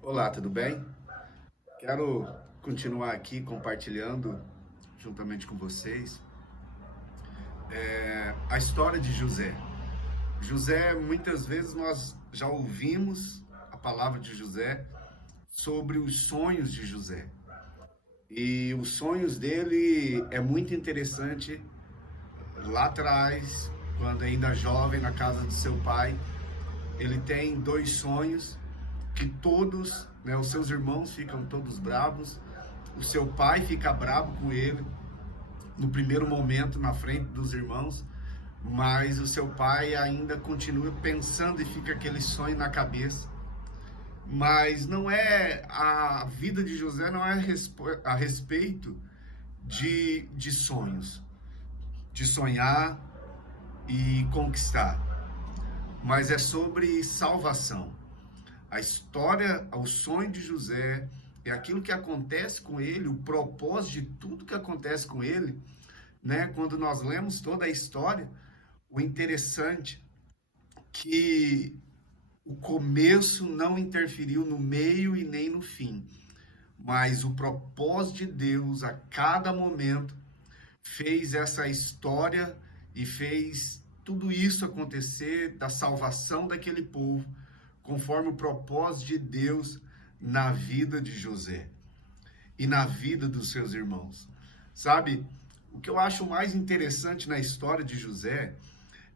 Olá, tudo bem? Quero continuar aqui compartilhando, juntamente com vocês, a história de José. José, muitas vezes nós já ouvimos a palavra de José sobre os sonhos de José. E os sonhos dele é muito interessante. Lá atrás, quando ainda jovem, na casa do seu pai, ele tem dois sonhos que todos, né, os seus irmãos ficam todos bravos, o seu pai fica bravo com ele no primeiro momento na frente dos irmãos, mas o seu pai ainda continua pensando e fica aquele sonho na cabeça. Mas não é a vida de José não é a respeito de sonhos, de sonhar e conquistar, mas é sobre salvação. A história, o sonho de José é aquilo que acontece com ele, o propósito de tudo que acontece com ele, né? Quando nós lemos toda a história, o interessante que o começo não interferiu no meio e nem no fim, mas o propósito de Deus a cada momento fez essa história e fez tudo isso acontecer da salvação daquele povo, conforme o propósito de Deus na vida de José e na vida dos seus irmãos. Sabe, o que eu acho mais interessante na história de José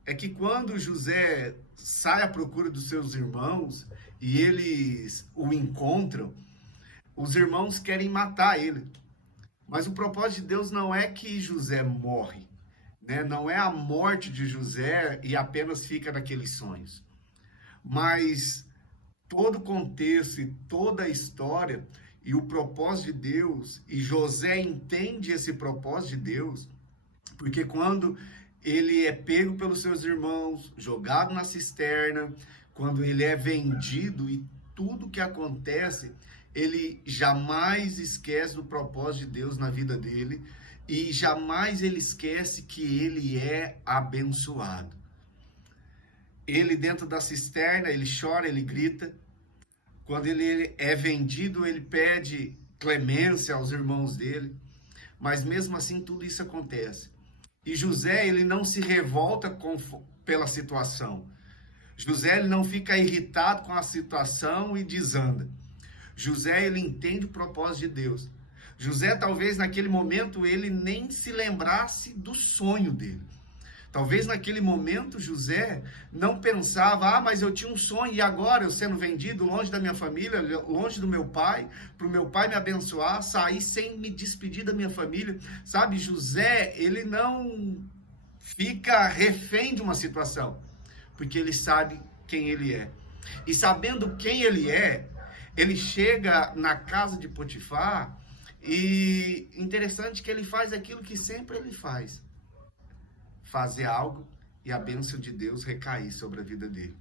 é que quando José sai à procura dos seus irmãos e eles o encontram, os irmãos querem matar ele. Mas o propósito de Deus não é que José morre, né? Não é a morte de José e apenas fica naqueles sonhos. Mas todo o contexto e toda a história e o propósito de Deus, e José entende esse propósito de Deus, porque quando ele é pego pelos seus irmãos, jogado na cisterna, quando ele é vendido e tudo que acontece, ele jamais esquece do propósito de Deus na vida dele e jamais ele esquece que ele é abençoado. Ele dentro da cisterna, ele chora, ele grita. Quando ele é vendido, ele pede clemência aos irmãos dele. Mas mesmo assim, tudo isso acontece. E José, ele não se revolta pela situação. José, ele não fica irritado com a situação e desanda. José, ele entende o propósito de Deus. José, talvez naquele momento, ele nem se lembrasse do sonho dele. Talvez naquele momento José não pensava, mas eu tinha um sonho e agora eu sendo vendido longe da minha família, longe do meu pai, para o meu pai me abençoar, sair sem me despedir da minha família. Sabe, José, ele não fica refém de uma situação, porque ele sabe quem ele é. E sabendo quem ele é, ele chega na casa de Potifar e interessante que ele faz aquilo que sempre ele faz, fazer algo e a bênção de Deus recair sobre a vida dele.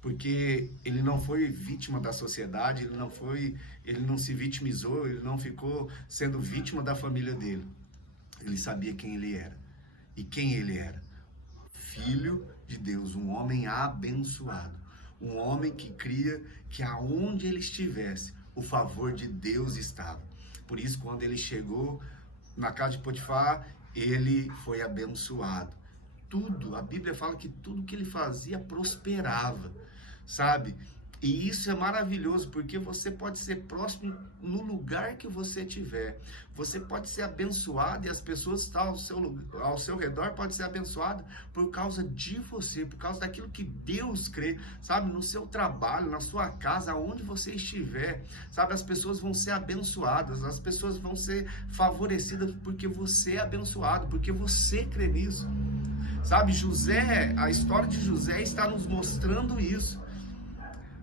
Porque ele não foi vítima da sociedade, ele não se vitimizou, ele não ficou sendo vítima da família dele. Ele sabia quem ele era. E quem ele era? Filho de Deus, um homem abençoado, um homem que cria que aonde ele estivesse, o favor de Deus estava. Por isso, quando ele chegou na casa de Potifar, ele foi abençoado. Tudo, a Bíblia fala que tudo que ele fazia prosperava, sabe? E isso é maravilhoso, porque você pode ser próximo no lugar que você estiver. Você pode ser abençoado e as pessoas que estão ao seu redor podem ser abençoadas por causa de você, por causa daquilo que Deus crê, sabe? No seu trabalho, na sua casa, aonde você estiver, sabe? As pessoas vão ser abençoadas, as pessoas vão ser favorecidas porque você é abençoado, porque você crê nisso. Sabe, José, a história de José está nos mostrando isso.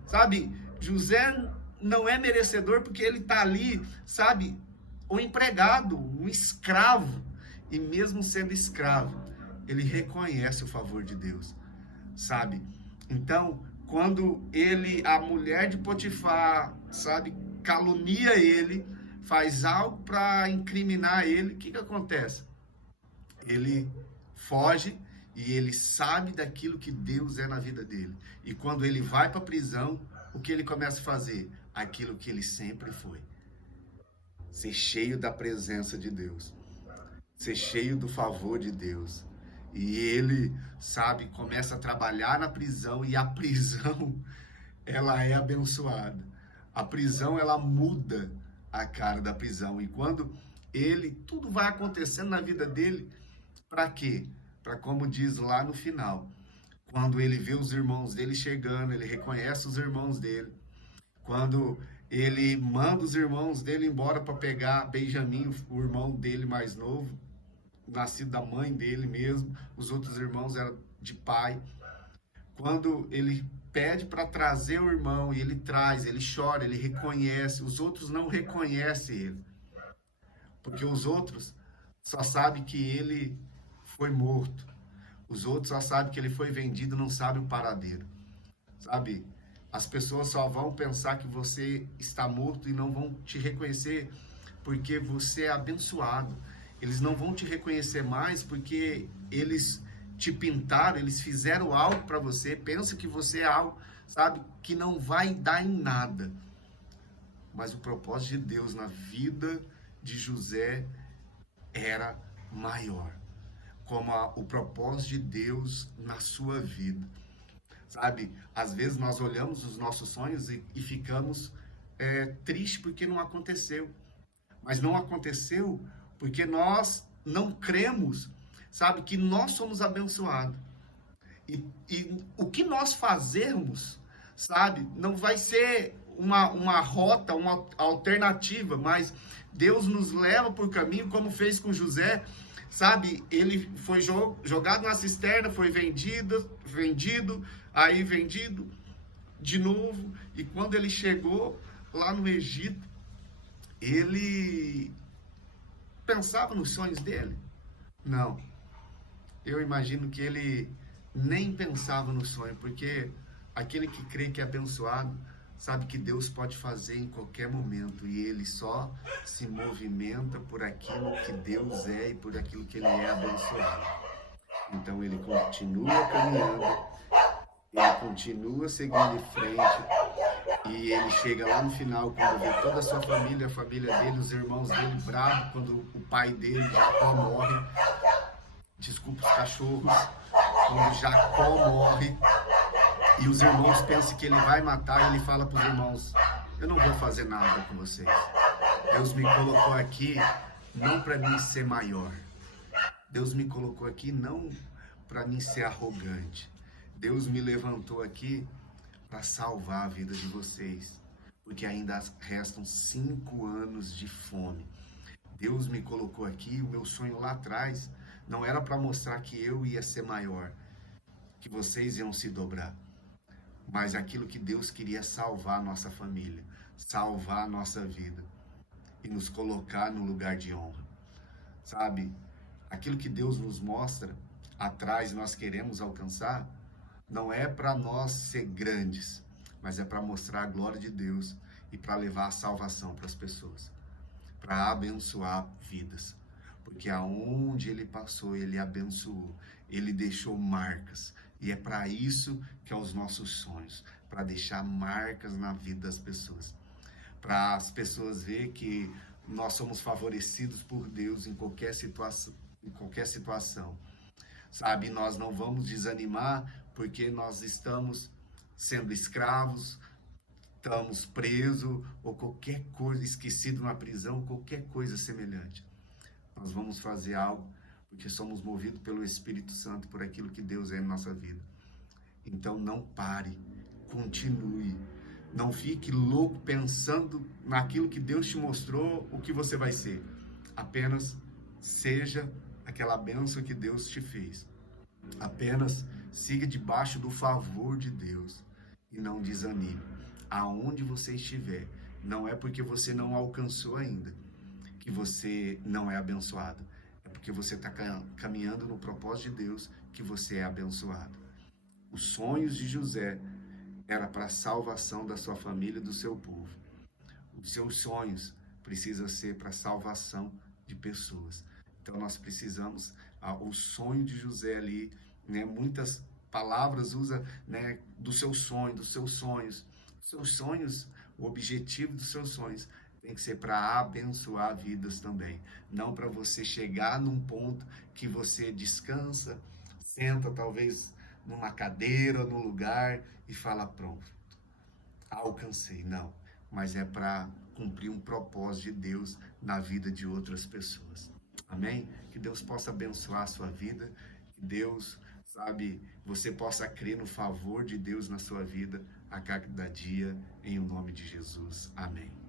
Sabe, José não é merecedor porque ele está ali, sabe, um empregado, um escravo. E mesmo sendo escravo, ele reconhece o favor de Deus, sabe? Então, quando a mulher de Potifar, sabe, calunia ele, faz algo para incriminar ele, o que acontece? Ele foge e ele sabe daquilo que Deus é na vida dele. E quando ele vai para a prisão, o que ele começa a fazer? aquilo que ele sempre foi. Ser cheio da presença de Deus, ser cheio do favor de Deus. E ele, sabe, começa a trabalhar na prisão, e a prisão, ela é abençoada. A prisão, ela muda a cara da prisão. E quando tudo vai acontecendo na vida dele, para quê? Para, como diz lá no final, quando ele vê os irmãos dele chegando, ele reconhece os irmãos dele. Quando ele manda os irmãos dele embora para pegar Benjamim, o irmão dele mais novo, nascido da mãe dele mesmo, os outros irmãos eram de pai. Quando ele pede para trazer o irmão e ele traz, ele chora, ele reconhece, os outros não reconhecem ele, porque os outros só sabem que ele foi morto, os outros só sabem que ele foi vendido, não sabem o paradeiro, sabe? As pessoas só vão pensar que você está morto e não vão te reconhecer porque você é abençoado. Eles não vão te reconhecer mais porque eles te pintaram, eles fizeram algo para você, pensam que você é algo, sabe, que não vai dar em nada. Mas o propósito de Deus na vida de José era maior, como o propósito de Deus na sua vida. Sabe, às vezes nós olhamos os nossos sonhos e ficamos tristes porque não aconteceu. Mas não aconteceu porque nós não cremos, sabe, que nós somos abençoados. E o que nós fazermos, sabe, não vai ser uma rota, uma alternativa, mas Deus nos leva por caminho, como fez com José, sabe? Ele foi jogado na cisterna, foi vendido, aí vendido de novo, e quando ele chegou lá no Egito, ele pensava nos sonhos dele? Não. Eu imagino que ele nem pensava no sonho, porque aquele que crê que é abençoado, sabe que Deus pode fazer em qualquer momento, e ele só se movimenta por aquilo que Deus é e por aquilo que ele é abençoado. Então ele continua caminhando, ele continua seguindo em frente, e ele chega lá no final, quando vê toda a sua família, a família dele, os irmãos dele bravos, quando o pai dele, Jacó, morre. Desculpa os cachorros. Quando Jacó morre e os irmãos pensam que ele vai matar, ele fala para os irmãos: eu não vou fazer nada com vocês. Deus me colocou aqui não para mim ser maior. Deus me colocou aqui não para mim ser arrogante. Deus me levantou aqui para salvar a vida de vocês, porque ainda restam 5 anos de fome. Deus me colocou aqui, o meu sonho lá atrás não era para mostrar que eu ia ser maior, que vocês iam se dobrar, mas aquilo que Deus queria salvar a nossa família, salvar a nossa vida e nos colocar no lugar de honra. Sabe, aquilo que Deus nos mostra atrás e nós queremos alcançar, não é para nós ser grandes, mas é para mostrar a glória de Deus e para levar a salvação para as pessoas, para abençoar vidas. Porque aonde ele passou, ele abençoou, ele deixou marcas. E é para isso que é os nossos sonhos, para deixar marcas na vida das pessoas. Para as pessoas verem que nós somos favorecidos por Deus em qualquer situação. Sabe, nós não vamos desanimar porque nós estamos sendo escravos, estamos presos, ou qualquer coisa, esquecido na prisão, qualquer coisa semelhante. Nós vamos fazer algo porque somos movidos pelo Espírito Santo, por aquilo que Deus é em nossa vida. Então não pare, continue. Não fique louco pensando naquilo que Deus te mostrou, o que você vai ser. Apenas seja aquela bênção que Deus te fez. Apenas siga debaixo do favor de Deus e não desanime. Aonde você estiver, não é porque você não alcançou ainda que você não é abençoado. É porque você está caminhando no propósito de Deus que você é abençoado. Os sonhos de José era para a salvação da sua família e do seu povo. Os seus sonhos precisam ser para a salvação de pessoas. Então nós precisamos, o sonho de José ali, né, muitas palavras usa, né, do seu sonho, dos seus sonhos. Seus sonhos o objetivo dos seus sonhos tem que ser para abençoar vidas também, não para você chegar num ponto que você descansa, senta talvez numa cadeira, num lugar e fala pronto, alcancei. Não, mas é para cumprir um propósito de Deus na vida de outras pessoas. Amém? Que Deus possa abençoar a sua vida, que Deus, sabe, você possa crer no favor de Deus na sua vida a cada dia, em o nome de Jesus. Amém.